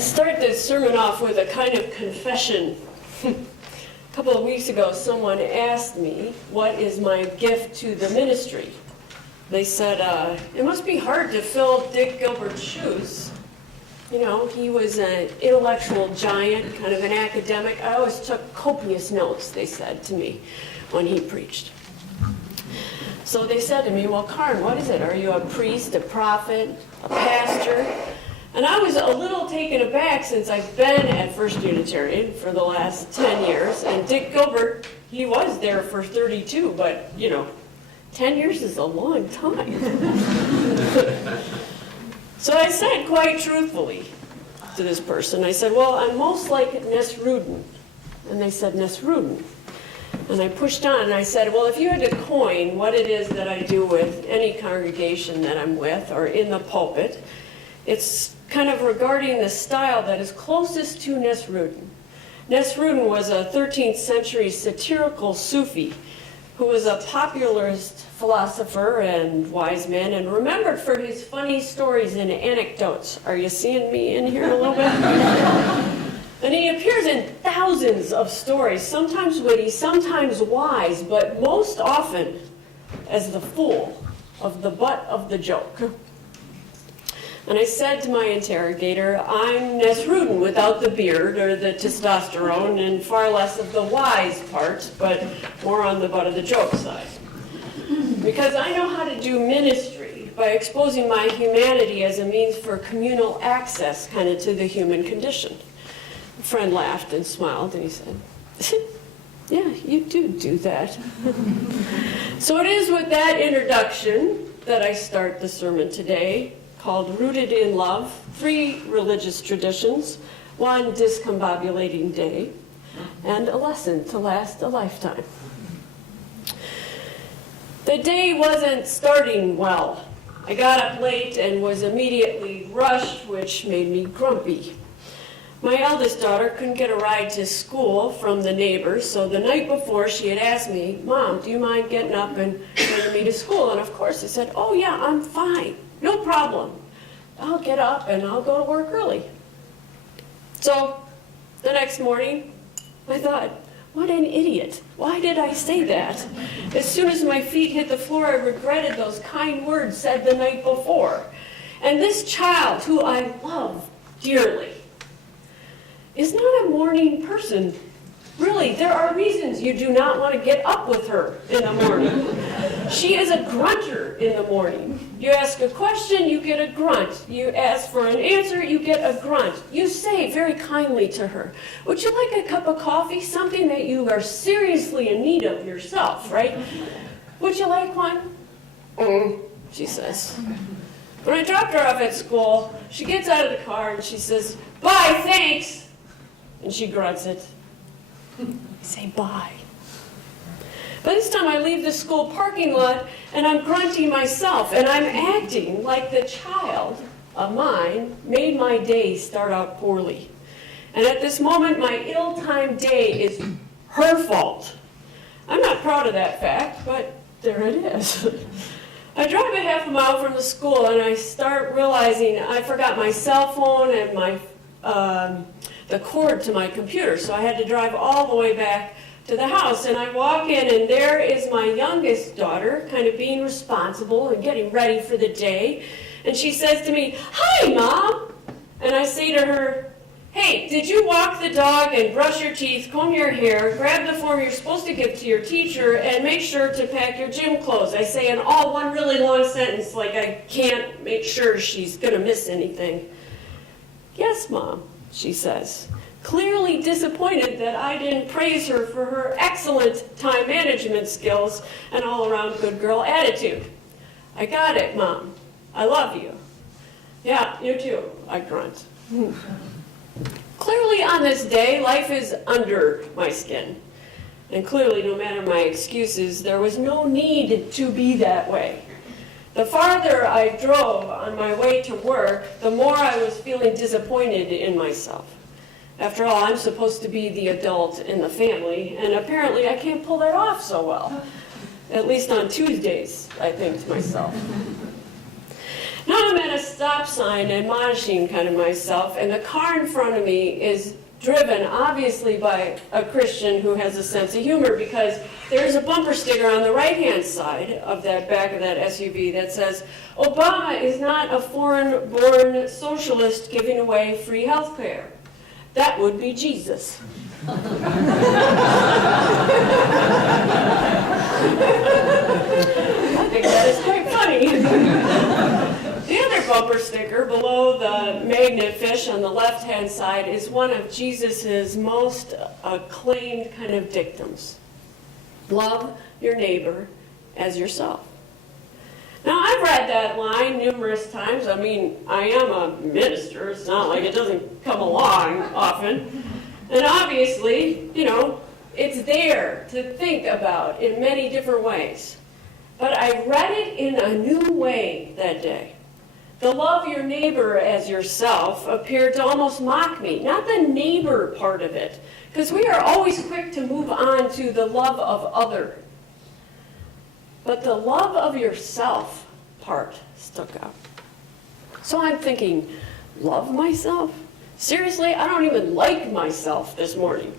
start this sermon off with a kind of confession. A couple of weeks ago, someone asked me, what is my gift to the ministry? They said, it must be hard to fill Dick Gilbert's shoes. You know, he was an intellectual giant, kind of an academic. I always took copious notes, they said to me, when he preached. So they said to me, well, Kaaren, what is it? Are you a priest, a prophet, a pastor? And I was a little taken aback since I've been at First Unitarian for the last 10 years. And Dick Gilbert, he was there for 32, but, 10 years is a long time. So I said quite truthfully to this person, I said, well, I'm most like Nesrudin. And they said, Nesrudin. And I pushed on and I said, well, if you had to coin what it is that I do with any congregation that I'm with or in the pulpit, it's kind of regarding the style that is closest to Nesrudin. Nesrudin was a 13th century satirical Sufi who was a popularist philosopher and wise man and remembered for his funny stories and anecdotes. Are you seeing me in here a little bit? And he appears in thousands of stories, sometimes witty, sometimes wise, but most often as the fool of the butt of the joke. And I said to my interrogator, I'm Nesrudin without the beard or the testosterone and far less of the wise part, but more on the butt of the joke side. Because I know how to do ministry by exposing my humanity as a means for communal access kind of to the human condition. A friend laughed and smiled and he said, yeah, you do that. So it is with that introduction that I start the sermon today, called Rooted in Love, 3 religious traditions, 1 discombobulating day, and a lesson to last a lifetime. The day wasn't starting well. I got up late and was immediately rushed, which made me grumpy. My eldest daughter couldn't get a ride to school from the neighbors, so the night before she had asked me, Mom, do you mind getting up and bringing me to school? And of course I said, oh yeah, I'm fine, no problem. I'll get up and I'll go to work early. So the next morning, I thought, what an idiot. Why did I say that? As soon as my feet hit the floor, I regretted those kind words said the night before. And this child, who I love dearly, is not a morning person. Really, there are reasons you do not want to get up with her in the morning. She is a grunter in the morning. You ask a question, you get a grunt. You ask for an answer, you get a grunt. You say very kindly to her, would you like a cup of coffee? Something that you are seriously in need of yourself, right? Would you like one? She says. When I dropped her off at school, she gets out of the car and she says, bye, thanks. And she grunts it. I say bye. By this time I leave the school parking lot and I'm grunting myself and I'm acting like the child of mine made my day start out poorly. And at this moment my ill-timed day is her fault. I'm not proud of that fact, but there it is. I drive a half a mile from the school and I start realizing I forgot my cell phone and my the cord to my computer, so I had to drive all the way back to the house. And I walk in, and there is my youngest daughter, kind of being responsible and getting ready for the day. And she says to me, "Hi, Mom." And I say to her, "Hey, did you walk the dog and brush your teeth, comb your hair, grab the form you're supposed to give to your teacher, and make sure to pack your gym clothes?" I say in all one really long sentence, like I can't make sure she's going to miss anything. "Yes, Mom," she says, clearly disappointed that I didn't praise her for her excellent time management skills and all-around good girl attitude. "I got it, Mom. I love you." "Yeah, you too," I grunt. Clearly on this day, life is under my skin. And clearly, no matter my excuses, there was no need to be that way. The farther I drove on my way to work, the more I was feeling disappointed in myself. After all, I'm supposed to be the adult in the family, and apparently I can't pull that off so well. At least on Tuesdays, I think to myself. Now I'm at a stop sign admonishing kind of myself, and the car in front of me is driven obviously by a Christian who has a sense of humor, because there's a bumper sticker on the right-hand side of that back of that SUV that says, "Obama is not a foreign-born socialist giving away free health care. That would be Jesus." I think that is quite funny. The other bumper sticker below the magnet fish on the left-hand side is one of Jesus's most acclaimed kind of dictums. Love your neighbor as yourself. Now, I've read that line numerous times. I mean, I am a minister. It's not like it doesn't come along often. And obviously, you know, it's there to think about in many different ways. But I read it in a new way that day. The love your neighbor as yourself appeared to almost mock me, not the neighbor part of it, because we are always quick to move on to the love of other. But the love of yourself part stuck out. So I'm thinking, love myself? Seriously, I don't even like myself this morning.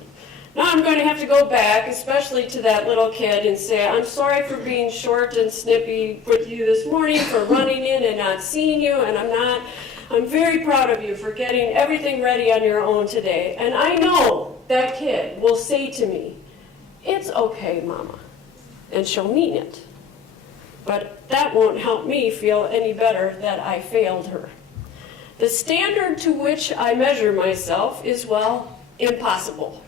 Now I'm going to have to go back, especially to that little kid, and say, "I'm sorry for being short and snippy with you this morning, for running in and not seeing you, and I'm very proud of you for getting everything ready on your own today." And I know that kid will say to me, "It's okay, Mama," and she'll mean it. But that won't help me feel any better that I failed her. The standard to which I measure myself is, well, impossible.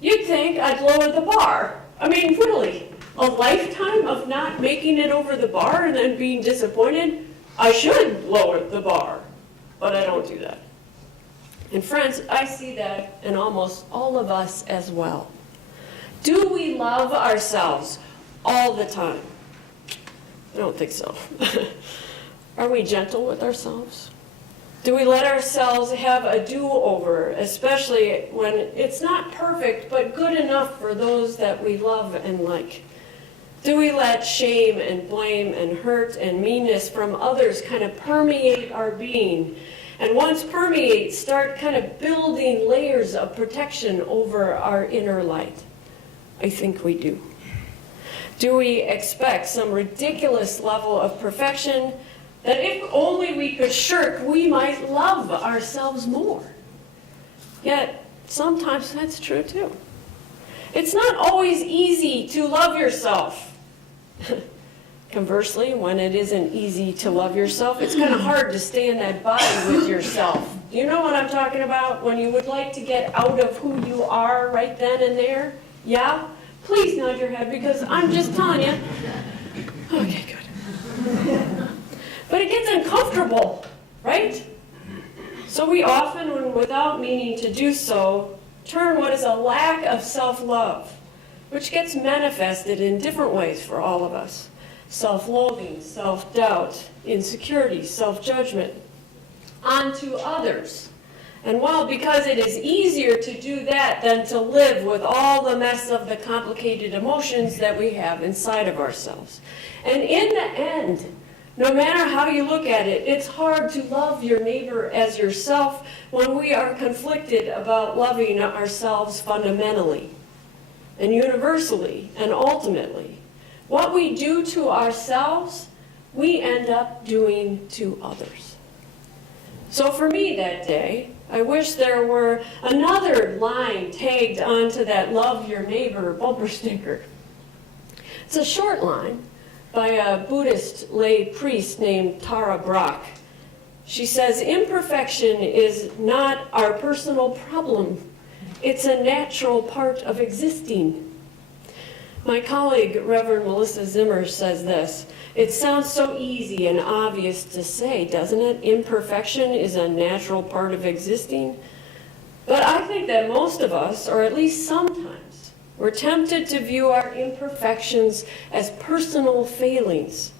You'd think I'd lower the bar. I mean, really, a lifetime of not making it over the bar and then being disappointed? I should lower the bar, but I don't do that. And friends, I see that in almost all of us as well. Do we love ourselves all the time? I don't think so. Are we gentle with ourselves? Do we let ourselves have a do-over, especially when it's not perfect but good enough for those that we love and like? Do we let shame and blame and hurt and meanness from others kind of permeate our being? And once permeate, start kind of building layers of protection over our inner light? I think we do. Do we expect some ridiculous level of perfection that if only we could shirk, we might love ourselves more? Yet, sometimes that's true too. It's not always easy to love yourself. Conversely, when it isn't easy to love yourself, it's kind of hard to stay in that body with yourself. Do you know what I'm talking about? When you would like to get out of who you are right then and there? Yeah? Please nod your head, because I'm just telling you. Okay, good. But it gets uncomfortable, right? So we often, when without meaning to do so, turn what is a lack of self-love, which gets manifested in different ways for all of us. Self-loathing, self-doubt, insecurity, self-judgment, onto others. And well, because it is easier to do that than to live with all the mess of the complicated emotions that we have inside of ourselves. And in the end, no matter how you look at it, it's hard to love your neighbor as yourself when we are conflicted about loving ourselves fundamentally and universally and ultimately. What we do to ourselves, we end up doing to others. So for me that day, I wish there were another line tagged onto that love your neighbor bumper sticker. It's a short line by a Buddhist lay priest named Tara Brach. She says, "Imperfection is not our personal problem. It's a natural part of existing." My colleague, Reverend Melissa Zimmer, says this: "It sounds so easy and obvious to say, doesn't it? Imperfection is a natural part of existing." But I think that most of us, or at least sometimes, we're tempted to view our imperfections as personal failings.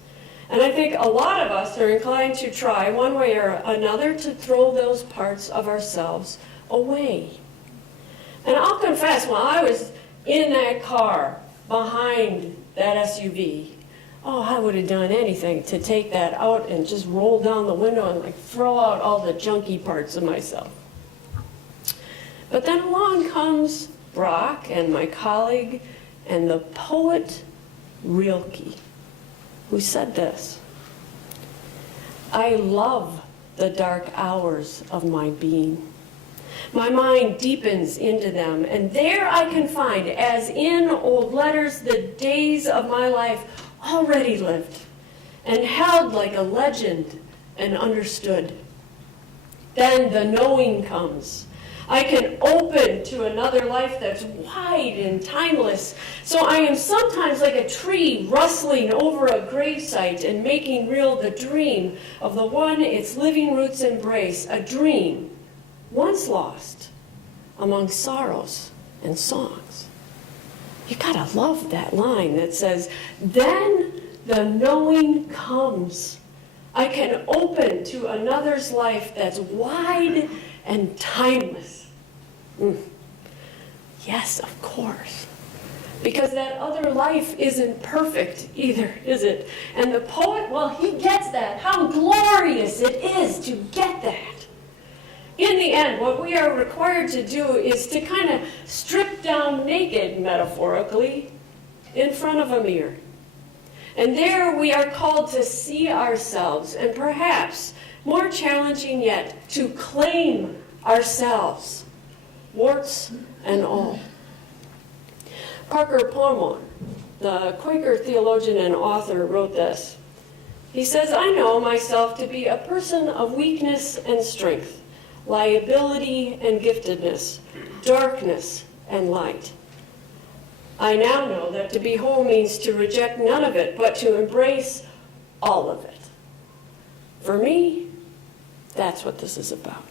And I think a lot of us are inclined to try, one way or another, to throw those parts of ourselves away. And I'll confess, while I was in that car behind that SUV, oh, I would have done anything to take that out and just roll down the window and like throw out all the junky parts of myself. But then along comes Brock and my colleague and the poet Rilke, who said this: I love the dark hours of my being. My mind deepens into them, and there I can find, as in old letters, the days of my life already lived, and held like a legend and understood. Then the knowing comes. I can open to another life that's wide and timeless. So I am sometimes like a tree rustling over a gravesite and making real the dream of the one its living roots embrace, a dream once lost among sorrows and songs. You gotta love that line that says, then the knowing comes. I can open to another's life that's wide and timeless. Yes, of course. Because that other life isn't perfect either, is it? And the poet, well, he gets that. How glorious it is to get that. In the end, what we are required to do is to kind of strip down naked, metaphorically, in front of a mirror. And there we are called to see ourselves, and perhaps, more challenging yet, to claim ourselves, warts and all. Parker Palmer, the Quaker theologian and author, wrote this. He says, I know myself to be a person of weakness and strength, liability and giftedness, darkness and light. I now know that to be whole means to reject none of it, but to embrace all of it. For me, that's what this is about.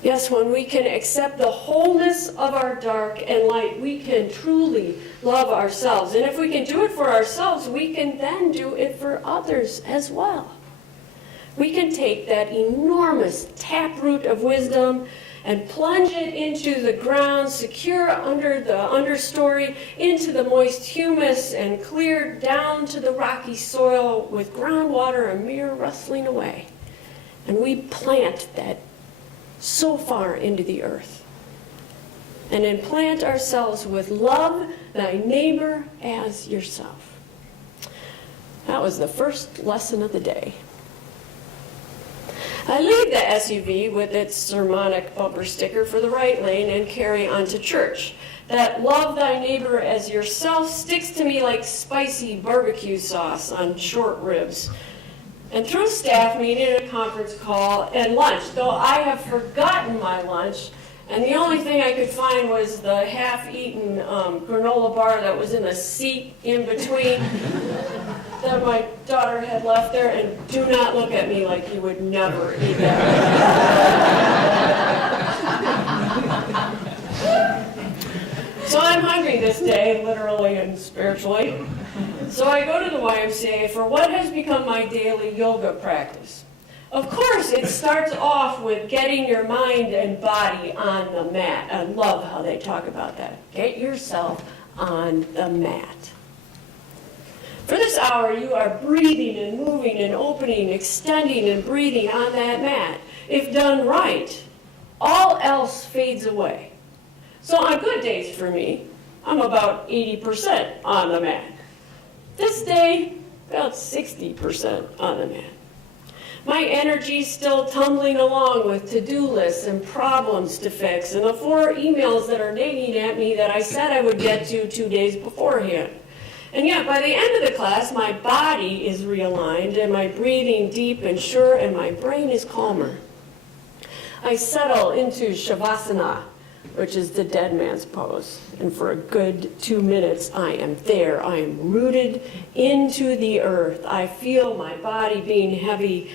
Yes, when we can accept the wholeness of our dark and light, we can truly love ourselves. And if we can do it for ourselves, we can then do it for others as well. We can take that enormous taproot of wisdom and plunge it into the ground, secure under the understory, into the moist humus, and clear down to the rocky soil with groundwater a mere rustling away. And we plant that so far into the earth. And implant ourselves with love thy neighbor as yourself. That was the first lesson of the day. I leave the SUV with its sermonic bumper sticker for the right lane and carry on to church. That love thy neighbor as yourself sticks to me like spicy barbecue sauce on short ribs. And through staff meeting, a conference call, and lunch, though I have forgotten my lunch, and the only thing I could find was the half-eaten granola bar that was in the seat in between that my daughter had left there, and do not look at me like you would never eat that. So I'm hungry this day, literally and spiritually. So I go to the YMCA for what has become my daily yoga practice. Of course, it starts off with getting your mind and body on the mat. I love how they talk about that. Get yourself on the mat. For this hour, you are breathing and moving and opening, extending and breathing on that mat. If done right, all else fades away. So on good days for me, I'm about 80% on the mat. This day, about 60% on the mat. My energy's still tumbling along with to-do lists and problems to fix and the 4 emails that are nagging at me that I said I would get to 2 days beforehand. And yet, by the end of the class, my body is realigned and my breathing deep and sure and my brain is calmer. I settle into Shavasana, which is the dead man's pose. And for a good 2 minutes, I am there. I am rooted into the earth. I feel my body being heavy,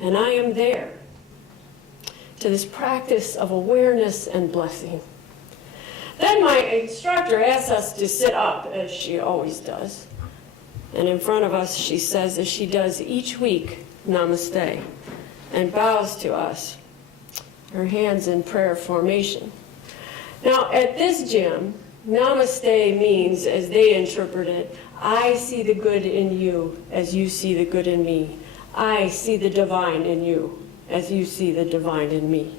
and I am there to this practice of awareness and blessing. Then my instructor asks us to sit up, as she always does. And in front of us, she says, as she does each week, namaste, and bows to us, her hands in prayer formation. Now, at this gym, namaste means, as they interpret it, I see the good in you as you see the good in me. I see the divine in you as you see the divine in me.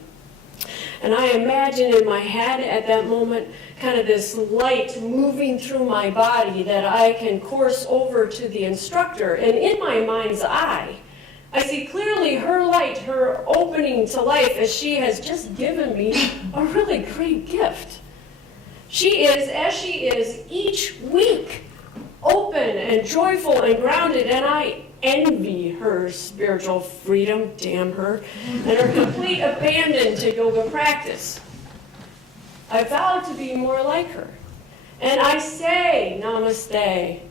And I imagine in my head at that moment kind of this light moving through my body that I can course over to the instructor. And in my mind's eye, I see clearly her light, her opening to life, as she has just given me a really great gift. She is, as she is, each week open and joyful and grounded, and I envy her spiritual freedom, damn her, and her complete abandon to yoga practice. I vow to be more like her. And I say namaste.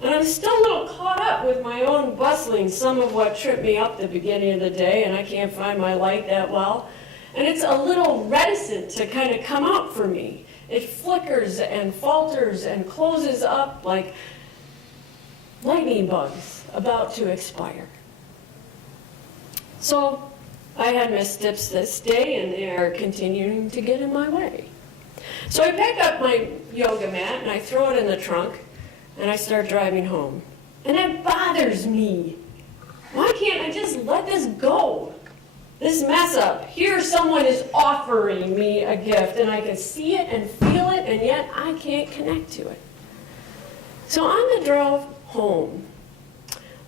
And I'm still a little caught up with my own bustling, some of what tripped me up the beginning of the day, and I can't find my light that well. And it's a little reticent to kind of come out for me. It flickers and falters and closes up like lightning bugs about to expire. So I had missteps this day, and they are continuing to get in my way. So I pick up my yoga mat and I throw it in the trunk, and I start driving home. And it bothers me. Why can't I just let this go? This mess up. Here someone is offering me a gift, and I can see it and feel it, and yet I can't connect to it. So on the drive home,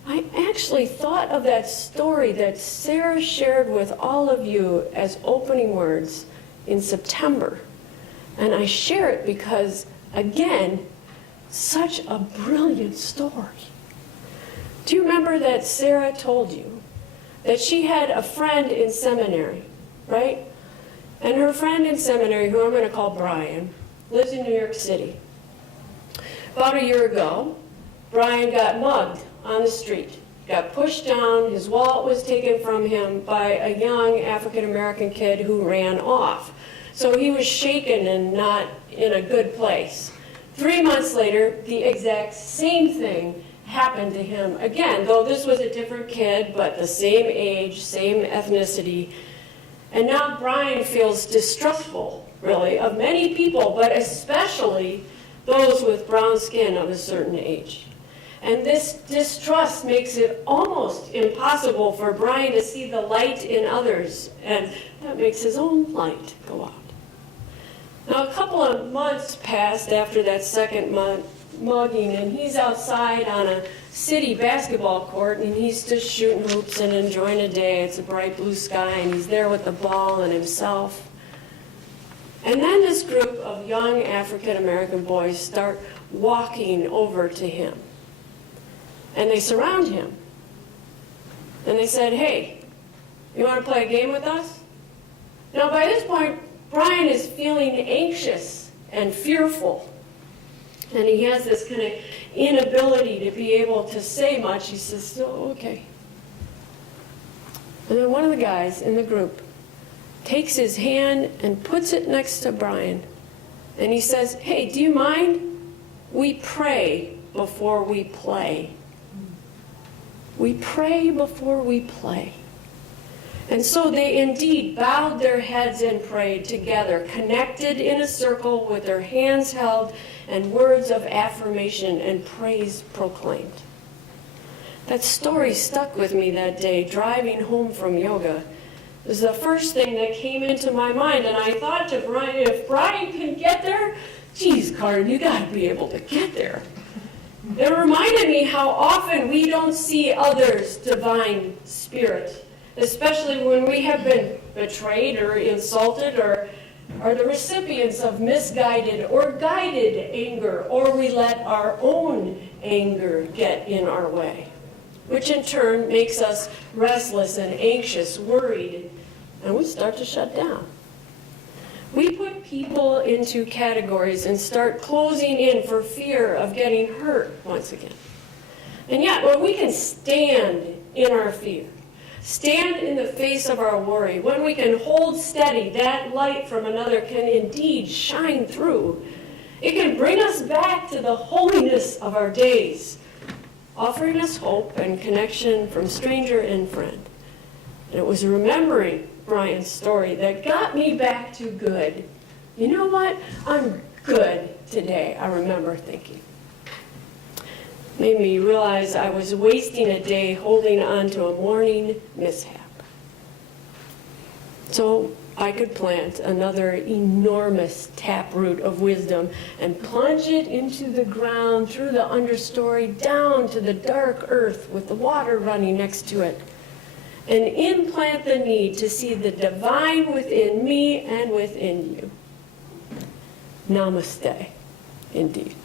I actually thought of that story that Sarah shared with all of you as opening words in September. And I share it because, again, such a brilliant story. Do you remember that Sarah told you that she had a friend in seminary, right? And her friend in seminary, who I'm going to call Brian, lives in New York City. About a year ago, Brian got mugged on the street, got pushed down, his wallet was taken from him by a young African-American kid who ran off. So he was shaken and not in a good place. 3 months later, the exact same thing happened to him again, though this was a different kid, but the same age, same ethnicity. And now Brian feels distrustful, really, of many people, but especially those with brown skin of a certain age. And this distrust makes it almost impossible for Brian to see the light in others, and that makes his own light go out. Now, a couple of months passed after that second mugging, and he's outside on a city basketball court, and he's just shooting hoops and enjoying a day. It's a bright blue sky, and he's there with the ball and himself. And then this group of young African-American boys start walking over to him. And they surround him. And they said, "Hey, you want to play a game with us?" Now, by this point, Brian is feeling anxious and fearful. And he has this kind of inability to be able to say much. He says, "Oh, okay." And then one of the guys in the group takes his hand and puts it next to Brian. And he says, "Hey, do you mind? We pray before we play." We pray before we play. And so they indeed bowed their heads and prayed together, connected in a circle with their hands held and words of affirmation and praise proclaimed. That story stuck with me that day, driving home from yoga. It was the first thing that came into my mind, and I thought to Brian, if Brian can get there, geez, Kaaren, you got to be able to get there. It reminded me how often we don't see others' divine spirit, especially when we have been betrayed or insulted or are the recipients of misguided or guided anger, or we let our own anger get in our way, which in turn makes us restless and anxious, worried, and we start to shut down. We put people into categories and start closing in for fear of getting hurt once again. And yet, when we can stand in our fear, stand in the face of our worry, when we can hold steady, that light from another can indeed shine through. It can bring us back to the holiness of our days, offering us hope and connection from stranger and friend. And it was remembering Brian's story that got me back to good. You know what? I'm good today, I remember thinking. Made me realize I was wasting a day holding on to a morning mishap. So I could plant another enormous taproot of wisdom and plunge it into the ground, through the understory, down to the dark earth with the water running next to it, and implant the need to see the divine within me and within you. Namaste, indeed.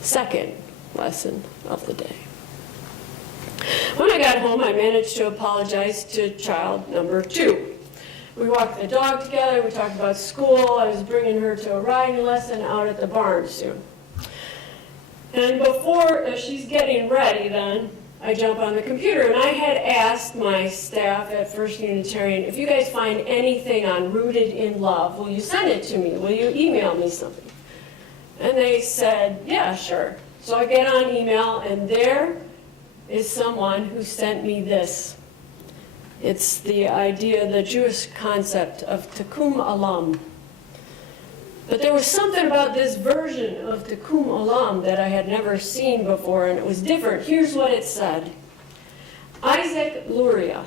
Second lesson of the day. When I got home, I managed to apologize to child number 2. We walked the dog together, we talked about school, I was bringing her to a riding lesson out at the barn soon. And before she's getting ready then, I jump on the computer, and I had asked my staff at First Unitarian, if you guys find anything on Rooted in Love, will you send it to me? Will you email me something? And they said, yeah, sure. So I get on email, and there is someone who sent me this. It's the idea, the Jewish concept of Tikkun Olam. But there was something about this version of Tikkun Olam that I had never seen before, and it was different. Here's what it said. Isaac Luria,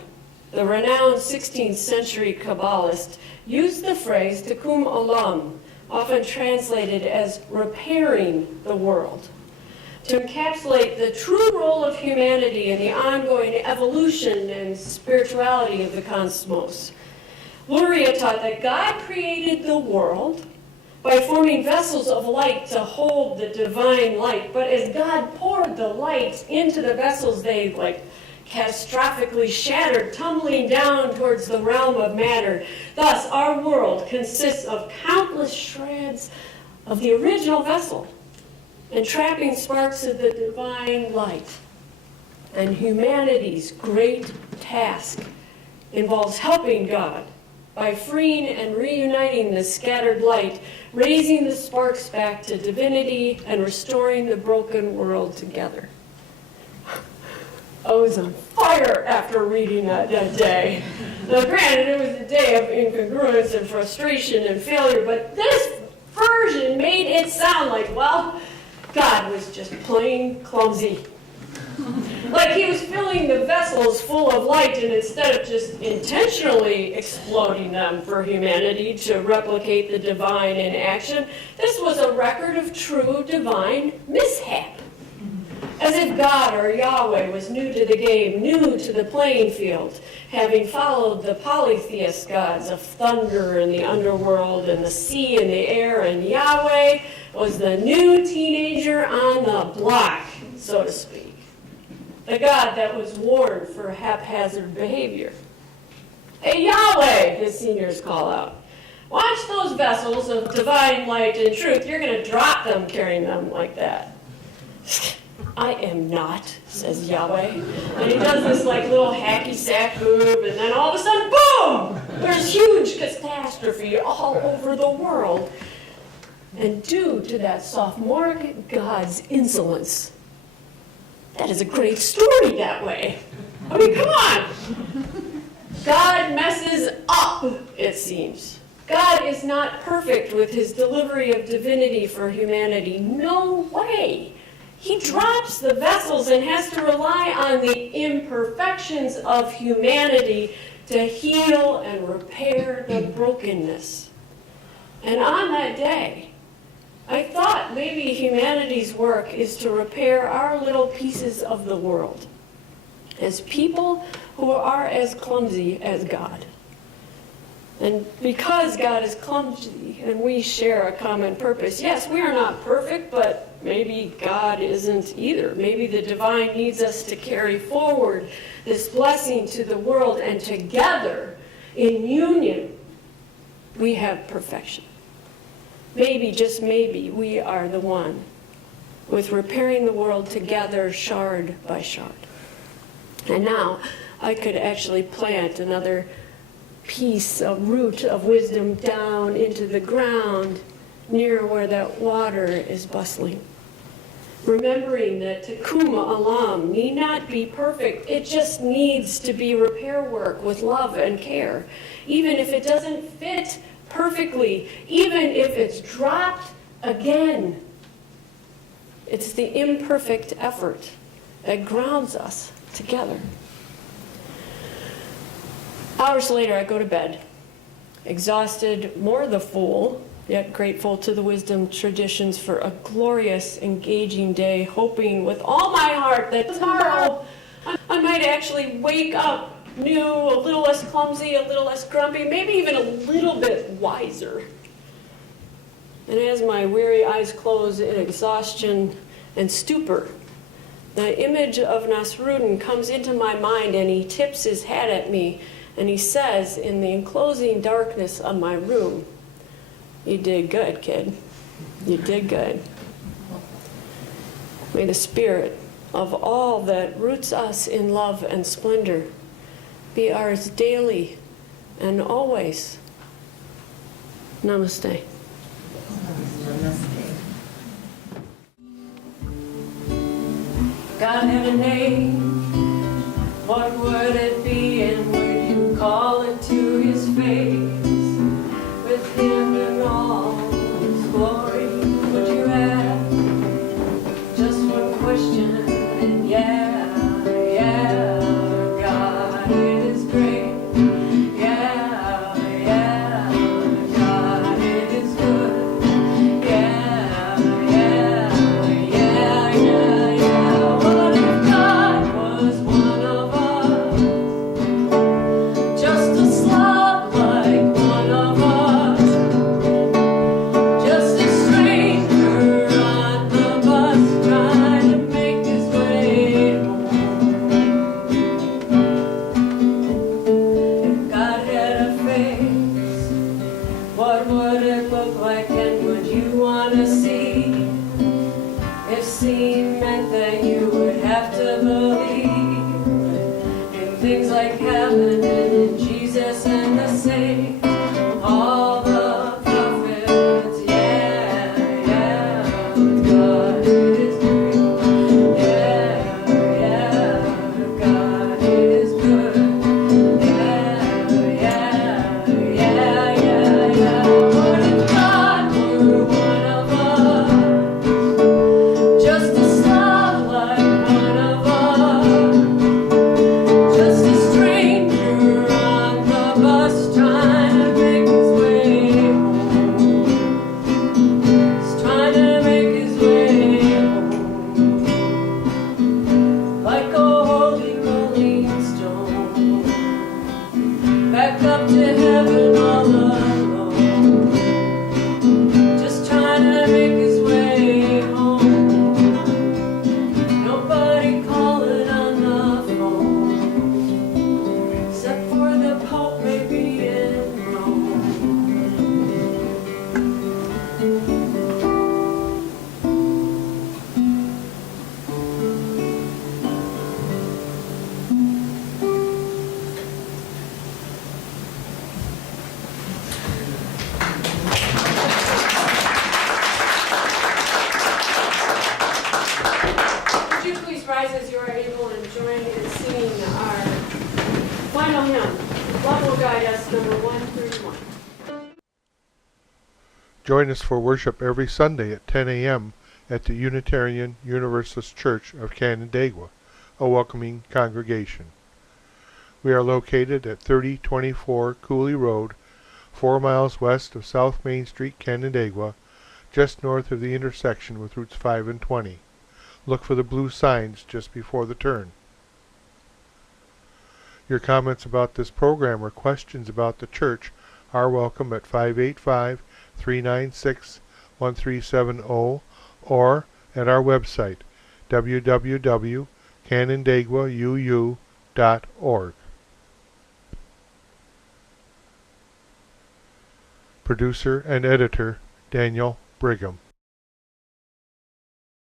the renowned 16th century Kabbalist, used the phrase Tikkun Olam, often translated as repairing the world, to encapsulate the true role of humanity in the ongoing evolution and spirituality of the cosmos. Luria taught that God created the world by forming vessels of light to hold the divine light, but as God poured the light into the vessels, they catastrophically shattered, tumbling down towards the realm of matter. Thus, our world consists of countless shreds of the original vessel, entrapping sparks of the divine light. And humanity's great task involves helping God by freeing and reuniting the scattered light, raising the sparks back to divinity, and restoring the broken world together. I was on fire after reading that day. Now, granted, it was a day of incongruence and frustration and failure, but this version made it sound like, well, God was just plain clumsy. Like he was filling the vessels full of light, and instead of just intentionally exploding them for humanity to replicate the divine in action, this was a record of true divine mishap. As if God or Yahweh was new to the game, new to the playing field, having followed the polytheist gods of thunder and the underworld and the sea and the air, and Yahweh was the new teenager on the block, so to speak. The God that was warned for haphazard behavior. Hey, Yahweh, his seniors call out. Watch those vessels of divine light and truth. You're going to drop them carrying them like that. I am not, says Yahweh. And he does this little hacky sack move, and then all of a sudden, boom! There's huge catastrophe all over the world. And due to that sophomoric God's insolence, that is a great story that way. I mean, come on. God messes up, it seems. God is not perfect with his delivery of divinity for humanity. No way. He drops the vessels and has to rely on the imperfections of humanity to heal and repair the brokenness. And on that day, I thought maybe humanity's work is to repair our little pieces of the world as people who are as clumsy as God. And because God is clumsy and we share a common purpose, yes, we are not perfect, but maybe God isn't either. Maybe the divine needs us to carry forward this blessing to the world, and together, in union, we have perfection. Maybe, just maybe, we are the one with repairing the world together, shard by shard. And now I could actually plant another piece, a root of wisdom down into the ground near where that water is bustling. Remembering that Tikkun Olam need not be perfect, it just needs to be repair work with love and care. Even if it doesn't fit perfectly, even if it's dropped again. It's the imperfect effort that grounds us together. Hours later, I go to bed, exhausted, more the fool, yet grateful to the wisdom traditions for a glorious, engaging day, hoping with all my heart that tomorrow I might actually wake up new, a little less clumsy, a little less grumpy, maybe even a little bit wiser. And as my weary eyes close in exhaustion and stupor, the image of Nasruddin comes into my mind, and he tips his hat at me, and he says in the enclosing darkness of my room, "You did good, kid. You did good." May the spirit of all that roots us in love and splendor be ours daily and always. Namaste. God had a name, what would it be, and would you call it to his face? With him in all his glory, would you ask just one question? And yeah, God is great. Yeah, God is good. Yeah. What if God was one of us? Just a slob like one of us. Just a stranger on the bus trying to make his way home. If God had a face, what would it look like, and would you want to see? If seeing meant that you would have to believe in things like heaven and in Jesus and the saints, all the prophets, yeah, God is great. Yeah, God is good. Yeah. What if God were one of us? Just a slob like one of us. Just a stranger on the bus trying to make his way home. He's trying to make his way home. Like a holy rolling stone, back up to heaven all alone. Just trying to make his way home. Nobody calling on the phone, except for the Pope maybe in Rome. Would you please rise as you are able and join in singing our final hymn, Love Will Guide Us, number 131. Join us for worship every Sunday at 10 a.m. at the Unitarian Universalist Church of Canandaigua, a welcoming congregation. We are located at 3024 Cooley Road, 4 miles west of South Main Street, Canandaigua, just north of the intersection with Routes 5 and 20. Look for the blue signs just before the turn. Your comments about this program or questions about the church are welcome at 585-396-1370 or at our website, www.canandaiguauu.org. Producer and editor, Daniel Brigham.